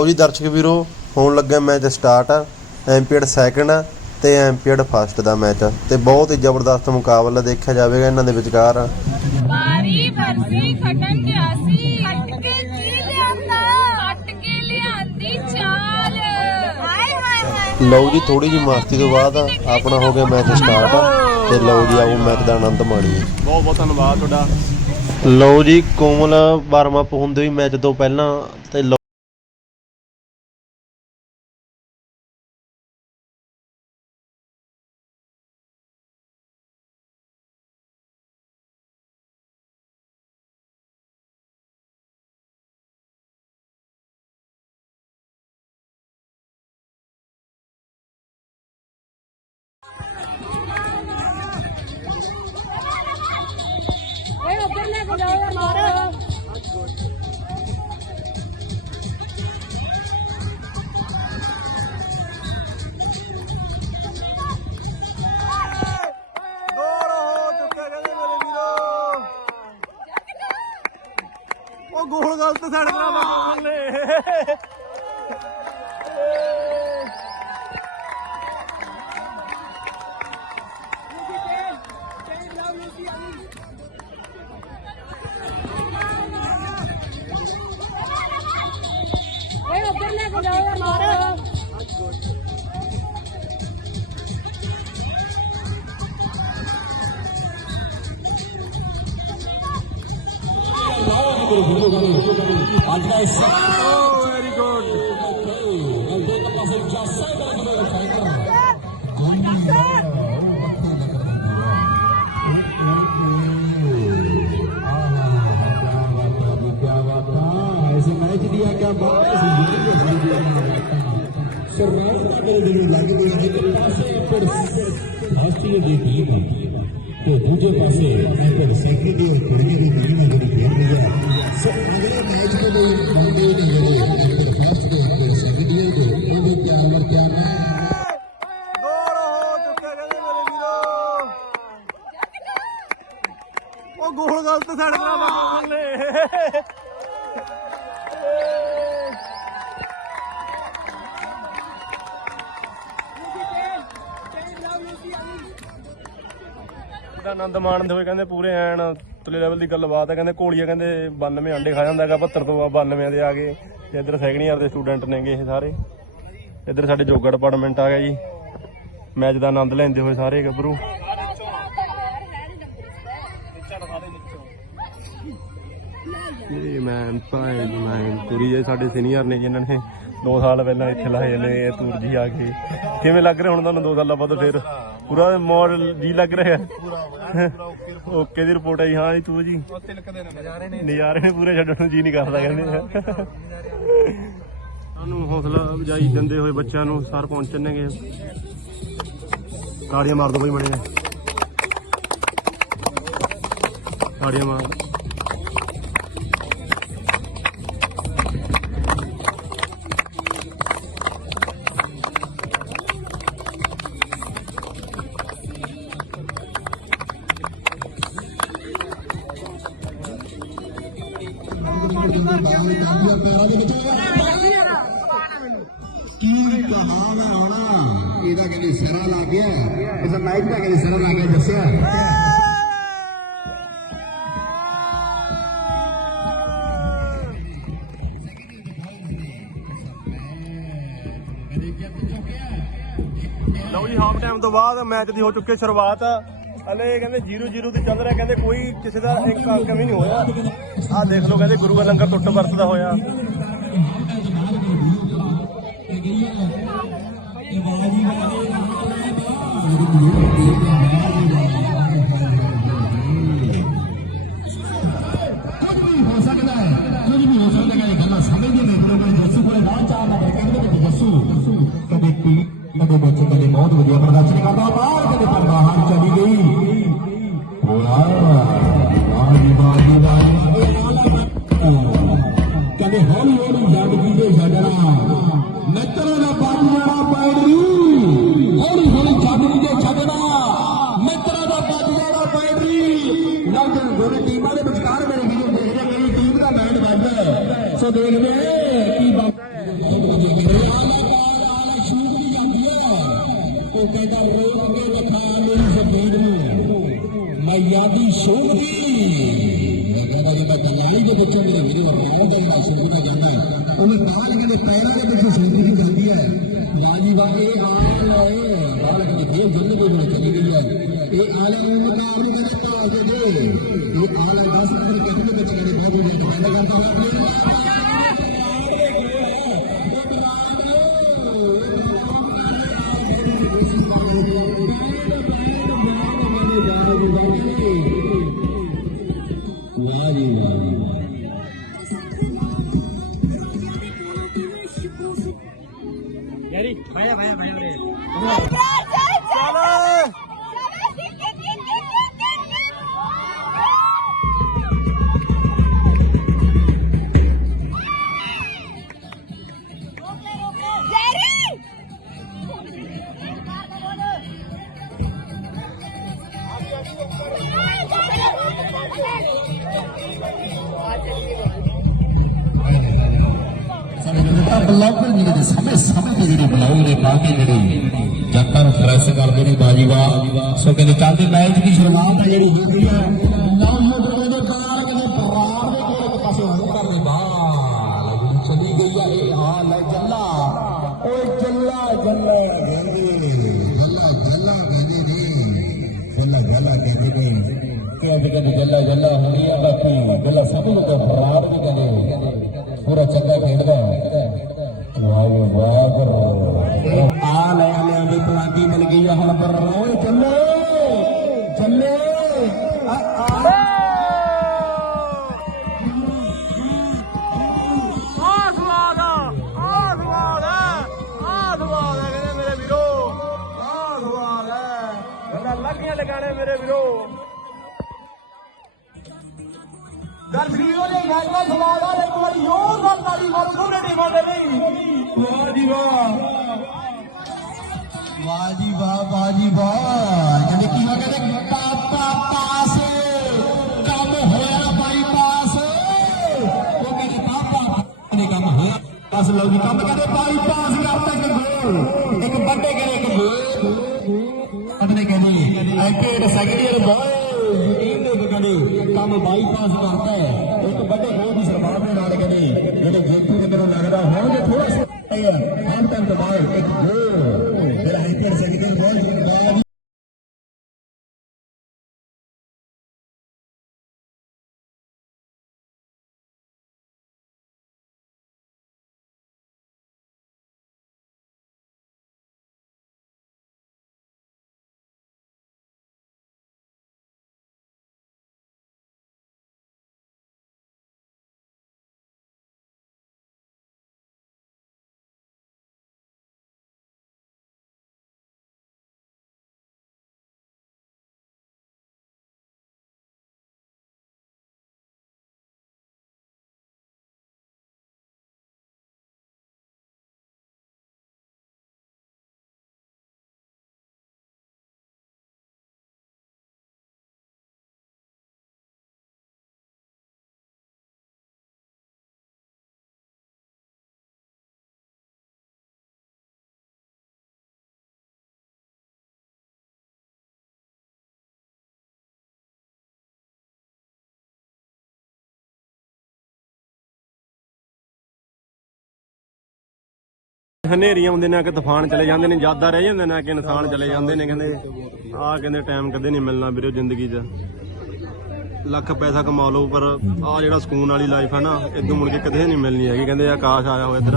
ਲਓ ਜੀ ਦਰਸ਼ਕ ਵੀਰੋ ਹੋਣ ਲੱਗਾ ਮੈਚ ਸਟਾਰਟ ਐਮਪੀਐਡ ਸੈਕੰਡ ਤੇ ਐਮਪੀਐਡ ਫਸਟ ਦਾ ਮੈਚ। ਤੇ ਬਹੁਤ ਹੀ ਜ਼ਬਰਦਸਤ ਮੁਕਾਬਲਾ ਦੇਖਿਆ ਜਾਵੇਗਾ ਇਹਨਾਂ ਦੇ ਵਿਚਕਾਰ। ਬਾਰੀ ਬਰਫੀ ਖਟਣ ਗਿਆ ਸੀ ਖੱਟ ਕੇ ਕੀ ਲਿਆਂਦਾ? ਖੱਟ ਕੇ ਲਿਆਂਦੀ ਚਾਲ। ਹਾਏ ਹਾਏ ਹਾਏ। ਲਓ ਜੀ ਥੋੜੀ ਜਿਹੀ ਮਸਤੀ ਤੋਂ ਬਾਅਦ ਆਪਣਾ ਹੋ ਗਿਆ ਮੈਚ ਸਟਾਰਟ। ਤੇ ਲਓ ਜੀ ਆਓ ਮੈਚ ਦਾ ਆਨੰਦ ਮਾਣੀਏ। ਬਹੁਤ ਬਹੁਤ ਧੰਨਵਾਦ ਤੁਹਾਡਾ। ਲਓ ਜੀ ਕੋਮਲ ਵਾਰਮ ਅਪ ਹੁੰਦੇ ਹੀ ਮੈਚ ਤੋਂ ਪਹਿਲਾਂ ਤੇ ਉਹ ਗੋਲ ਗਲਤ ਸਾਈਡ ਕਰਾ ਬੱਲੇ ਲੈ। ਕੇ ਜਾਓ ਯਾਰ ਮਾਰ ਸਰਵਾਈਵ ਦਾ ਮੇਰੇ ਦਿਲ ਨੂੰ ਲੱਗ ਗਿਆ ਇੱਕ ਪਾਸੇ ਪਰ ਰਾਸ਼ਟਰੀ ਦੀ ਟੀਮ ਤੇ ਦੂਜੇ ਪਾਸੇ ਐਂਟਰ ਸੈਕਟਰੀ ਕੁੜੀਆਂ ਦੀ ਟੀਮ ਹੈ ਜਿਹੜੀ ਖੇਡ ਰਹੀ ਹੈ ਸੋ ਅਗਲੇ ਮੈਚ ਦੇ ਲਈ ਬੰਦੇ ਨੇ ਜਿਹੜੇ ਐਂਟਰ ਫਸਟ ਦੇ ਐਂਟਰ ਸੈਕਟਰੀ ਦੇ ਉਹਦੇ ਪਿਆਰ ਵਰ ਪਿਆਰ ਗੋਲ ਹੋ ਚੁੱਕਾ ਕਹਿੰਦੇ ਮੇਰੇ ਵੀਰੋ ਉਹ ਗੋਲ ਗਲਤ ਸਾਈਡ ਕਰਾ ਬੱਲੇ ਦਾ ਆਨੰਦ ਮਾਣਦੇ ਹੋਏ ਕਹਿੰਦੇ ਪੂਰੇ ਐਨ ਤੁਲੇ ਲੈਵਲ ਦੀ ਗੱਲਬਾਤ ਹੈ। ਕਹਿੰਦੇ ਕੋਲੀਆ ਕਹਿੰਦੇ 92 ਅੰਡੇ ਖਾ ਜਾਂਦਾ 72 ਤੋਂ 92 ਦੇ ਆ ਗਏ। ਤੇ ਇੱਧਰ ਸੈਕੰਡ ਇਅਰ ਦੇ ਸਟੂਡੈਂਟ ਨੇਗੇ ਇਹ ਸਾਰੇ। ਇੱਧਰ ਸਾਡੇ ਜੋਗਾ ਡਿਪਾਰਟਮੈਂਟ ਆ ਗਿਆ ਜੀ। ਮੈਚ ਦਾ ਆਨੰਦ ਲੈਂਦੇ ਹੋਏ ਸਾਰੇ ਗੱਭਰੂ। ਇਹ ਮੈਂ ਭਾਈ, ਮੈਂ ਕੁੜੀ ਹੈ ਸਾਡੇ ਸੀਨੀਅਰ ਨੇ ਜਿਨ੍ਹਾਂ ਨੇ 2 ਸਾਲ ਪਹਿਲਾਂ ਇੱਥੇ ਲਾਏ ਨੇ, ਇਹ ਤੂਰ ਜੀ ਆ ਕੇ ਕਿਵੇਂ ਲੱਗ ਰਿਹਾ ਹੁਣ ਤੁਹਾਨੂੰ 2 ਸਾਲਾਂ ਬਾਅਦ ਫਿਰ? ਪੂਰਾ ਮਾਡਲ ਜੀ ਲੱਗ ਰਿਹਾ। ਓਕੇ ਦੀ ਰਿਪੋਰਟ ਆਈ ਹਾਂ ਜੀ ਤੂੰ ਜੀ। ਨਜ਼ਾਰੇ ਨੇ। ਪੂਰੇ ਛੱਡਣ ਨੂੰ ਜੀ ਨਹੀਂ ਕਰਦਾ ਕਹਿੰਦੇ। ਸਾਨੂੰ ਹੌਸਲਾ ਅਫਜਾਈ ਦਿੰਦੇ ਹੋਏ ਬੱਚਿਆਂ ਨੂੰ ਸਰ ਪਹੁੰਚਣਗੇ ਤਾੜੀਆਂ ਮਾਰ ਦੋ ਬਈ ਮੜੇ ਤਾੜੀਆਂ ਮਾਰ। ਕੀ ਮੈਂ ਹੁਣ ਇਹਦਾ ਕਹਿੰਦੇ ਸਿਰਾ ਲੱਗ ਗਿਆ। ਇਸ ਮੈਚ ਦਾ ਕਹਿੰਦੇ ਸਿਰਾ ਲੱਗ ਗਿਆ, ਦੱਸਿਆ। ਲਓ ਜੀ ਹਾਫ ਟਾਈਮ ਤੋਂ ਬਾਅਦ ਮੈਚ ਦੀ ਹੋ ਚੁੱਕੀ ਸ਼ੁਰੂਆਤ। ਹਲੇ ਕਹਿੰਦੇ 0-0 ਤੇ ਚੱਲ ਰਿਹਾ, ਕਹਿੰਦੇ ਕੋਈ ਕਿਸੇ ਦਾ ਇੱਕ ਅੰਕ ਵੀ ਨਹੀਂ ਹੋਇਆ। ਆਹ ਦੇਖ ਲਓ, ਕਹਿੰਦੇ ਗੁਰੂ ਦਾ ਲੰਗਰ ਟੁੱਟ ਵਰਤਦਾ ਹੋਇਆ। ਹੋ ਸੋ ਦੇਖਦੇ ਆ ਕੀ ਬਾਤ ਹੈ। ਉਹ ਕਹਿੰਦਾ ਲੋਕ ਕੇ ਵਿਖਾ ਮੇਰੀ ਜ਼ਮੀਰ ਨੂੰ? ਮੈਂ ਯਾਦੀ ਸ਼ੋਭਦੀ ਮੈਂ ਕਹਿੰਦਾ ਜਿਹੜਾ ਕਮਾਈ ਦੇ ਵਿੱਚੋਂ ਮੇਰੇ ਮੇਰੇ ਵਰਤਾਉ ਦਾ ਮਾਸੂਮ ਦਾ ਜਾਂਦਾ ਉਹਨੇ ਬਾਲ ਕਹਿੰਦੇ ਪੈਰਾਂ ਦੇ ਵਿੱਚ ਸ਼ੋਭੀ ਦੀ ਗਲਤੀ ਹੈ। ਵਾਜੀ ਵਾ ਇਹ ਆਪ ਹੈ। ਬਾਲ ਕਹਿੰਦੇ ਦੇਵ ਜੰਨ ਦੇ ਵਿੱਚ ਚਲੀ ਗਈ ਹੈ। ਇਹ ਆਲਮ ਨੂੰ ਮੁਕਾਬਲੇ ਕਹਿੰਦੇ ਤਾਲ ਦੇ ਇਹ ਆਲਮ 10 ਨੰਬਰ ਕਿੱਥੇ ਦੇ ਵਿੱਚ ਕਹਿੰਦੇ ਬਹੁਤ ਜ਼ਿਆਦਾ ਗੱਲ ਕਰਦਾ ਬਲੌਗਰ ਨੇ ਜਿਹੜੇ ਸਮੇਂ ਸਮੇਂ ਤੇ ਜਿਹੜੇ ਬਲੌਗ ਨੇ ਪਾ ਕੇ ਜਿਹੜੇ ਜਨਤਾ ਨੂੰ ਫਰੈਸ਼ ਕਰਦੇ ਨੇ ਬਾਜੀਵਾ ਸੋ ਕਹਿੰਦੇ ਚੱਲਦੇ ਮੈਚ ਦੀ ਸ਼ੁਰੂਆਤ ਹੈ ਜਿਹੜੀ ਹੁੰਦੀ ਹੈ ਨੌ ਯੂਟ ਦੇ ਕਾਰ ਕਹਿੰਦੇ ਪਰਾਰ ਦੇ ਕੋਲ ਇੱਕ ਪਾਸੇ ਹੁਣ ਕਰਦੇ ਬਾਹਰ ਜਿਹੜੀ ਚਲੀ ਗਈ ਹੈ ਇਹ ਆ ਲੈ ਜੱਲਾ ਓਏ ਜੱਲਾ ਜੱਲਾ ਕਹਿੰਦੇ ਜੱਲਾ ਜੱਲਾ ਕਹਿੰਦੇ ਨੇ ਜੱਲਾ ਜੱਲਾ ਕਹਿੰਦੇ ਨੇ ਕਿ ਅੱਜ ਕਹਿੰਦੇ ਜੱਲਾ ਜੱਲਾ ਹੁੰਦੀ ਆ ਬਾਕੀ ਜੱਲਾ ਸਭ ਨੂੰ ਕੋ ਫਰਾਰ ਵੀ ਕਹਿੰਦੇ ਪੂਰਾ ਚੰਗਾ ਲੱਗੀਆਂ ਮੇਰੇ ਵੀਰੋ। ਦਰਸ਼ਕੀਓ ਦੇ ਗੱਲ ਦਾ ਸਵਾਦ ਆ ਇੱਕ ਵਾਰੀ ਹੋਰ ਨਾਲ ਤਾਲੀ ਮਾਰੋ ਦੋਨੇ ਟੀਮਾਂ ਦੇ ਲਈ ਵਾਹ ਜੀ ਵਾਹ ਵਾਹ ਜੀ ਵਾਹ ਵਾਹ ਜੀ ਵਾਹ। ਜਿਹੜੇ ਕੀ ਹੋ ਕਹਿੰਦੇ ਪਾਪਾ ਪਾਸ, ਕੰਮ ਹੋਇਆ ਬਾਈਪਾਸ। ਉਹ ਕਹਿੰਦੇ, ਪਾਪਾ ਨੇ ਕੰਮ ਹੋਇਆ ਪਾਸ ਲਓ ਜੀ, ਕੰਮ ਕਹਿੰਦੇ ਕਹਿੰਦੇ ਆਈਪੀਐਡ ਸੈਕੰਡ ਇਅਰ ਬॉय ਟੀਮ ਦੇ ਕਹਿੰਦੇ ਕੰਮ ਬਾਈਪਾਸ ਕਰਤਾ ਹੈ ਇੱਕ ਵੱਡੇ ਗੋਲ ਦੀ ਸਰਕਾਰ ਦੇ ਨਾਲ ਕਹਿੰਦੇ ਜਿਹੜੇ ਜੇਤੂ ਦੇ ਮੈਨੂੰ ਲੱਗਦਾ ਹੋਣਗੇ ਥੋੜਾ ਜਿਹਾ ਹਾਂ ਤਾਂ ਬਾਅਦ ਇੱਕ ਗੋਲ ਹਨੇਰੀਆਂ ਆਉਂਦੇ ਨੇ ਕਿ ਤੂਫਾਨ ਚਲੇ ਜਾਂਦੇ ਨੇ ਯਾਦਾਂ ਰਹਿ ਜਾਂਦੇ ਨੇ ਕਿ ਇਨਸਾਨ ਚਲੇ ਜਾਂਦੇ ਨੇ ਕਹਿੰਦੇ ਆਹ ਕਹਿੰਦੇ ਟਾਈਮ ਕਦੇ ਨਹੀਂ ਮਿਲਣਾ ਵੀਰੇ ਜ਼ਿੰਦਗੀ 'ਚ। ਲੱਖ ਪੈਸਾ ਕਮਾ ਲਓ, ਪਰ ਆਹ ਜਿਹੜਾ ਸਕੂਨ ਵਾਲੀ ਲਾਈਫ ਹੈ ਨਾ ਇਦੋਂ ਮੁੜ ਕੇ ਕਦੇ ਨਹੀਂ ਮਿਲਣੀ ਹੈਗੀ, ਕਹਿੰਦੇ ਆਕਾਸ਼ ਆਇਆ ਹੋਇਆ ਇੱਧਰ।